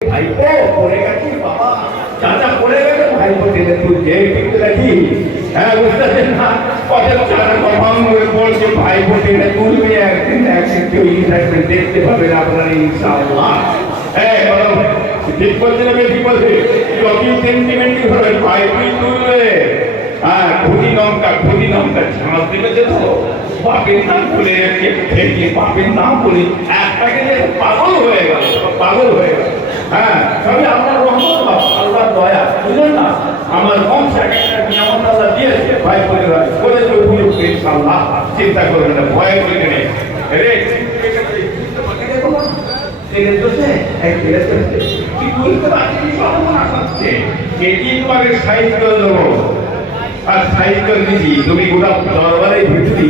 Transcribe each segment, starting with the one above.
ভাইপো পড়ে গেছি বাবা, চাচা পড়ে গেছে, ভাইপো টেনে তুলছে, কিন্তু নাকি হ্যাঁ বুঝতে পারছেন না, পথের চারা কখন বলছে ভাইপো টেনে তুলবে, একদিন কেউ থাকবে, দেখতে পাবেন আপনারা ইনশাআল্লাহ। হ্যাঁ ঠিক বলছে না বেশি বলছে, যতই সেন্টিমেন্টই হবে ভাইপোই তুলবে। হ্যাঁ খুদি লঙ্কা ঝাঁস দিয়েছে তো, বাপের নাম বলে বাপের নাম বলে একটাকে পাগল হয়ে গেল। হ্যাঁ তবে আপনার রহমত আল্লাহর দয়া, বুঝলেন না, আমার বংশ একটা নিয়ামত আল্লাহ দিয়েছে, ভাই পরিবার করে তো উপযুক্ত ইনশাআল্লাহ, চিন্তা করবেন না, ভয় করে নেই রে। আর সাহিত্য দিদি তুমি গোটা দরবারের ভিতরি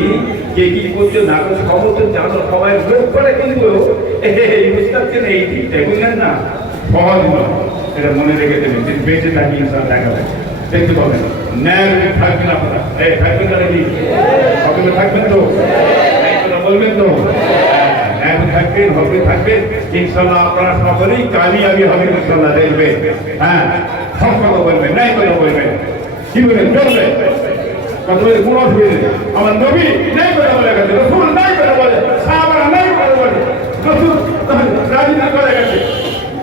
কে কি করছো না করছো খবর তো জানো, সবাই প্রয়োগ করে, কিন্তু বুঝতে পারছেন এই ঠিকটা বুঝলেন না, সহজ নয়, এটা মনে রেখে দেবেন। বেঁচে থাকি ইনশাল দেখা যায়, দেখতে পাবেন ন্যায় থাকবেন আপনারা, থাকবেন না নাকি সকলে থাকবেন তো, বলবেন তো ন্যায় থাকবেন, হবে থাকবেন ইনশাল্লাহ, আপনারা সকলেই কামিয়াবি হবে ইনশাল্লাহ, দেখবেন। হ্যাঁ সব কথা বলবেন, ন্যায় কথা বলবেন, কি বলেন চলবে, কোন অসুবিধা নেই। আমার নবী নাই করে বলে গেছে, রসুল নাই করে বলে, সাহাবারা নাই করে বলে, রসুল রাজি না করে গেছে,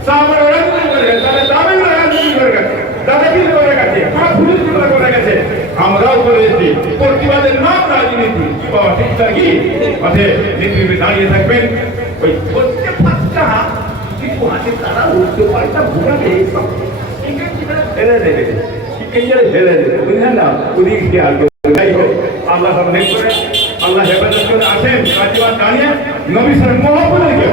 সাহাবারা রাজি না করে গেছে, তাহলে তাবেঈরা রাজি করে গেছে, দাদাগিরি করে গেছে, পুলিশ করে গেছে, আমরাও করেছি। প্রতিবাদের নাম রাজনীতি, কি বাবা ঠিকঠাকই মাঠে নেতৃত্বে দাঁড়িয়ে থাকবেন। ওই করতে পারটা কিন্তু হাতে তারা উঠতে পারটা ঘুরাবে সব ফেলে দেবে, ফেলে দেবে, বুঝলেন না, ওদিকে খেয়াল করবে। আল্লাহ আল্লাহ হেফাজত করে আসেন, দাঁড়িয়ে নবী সাহেব মহাপুরকে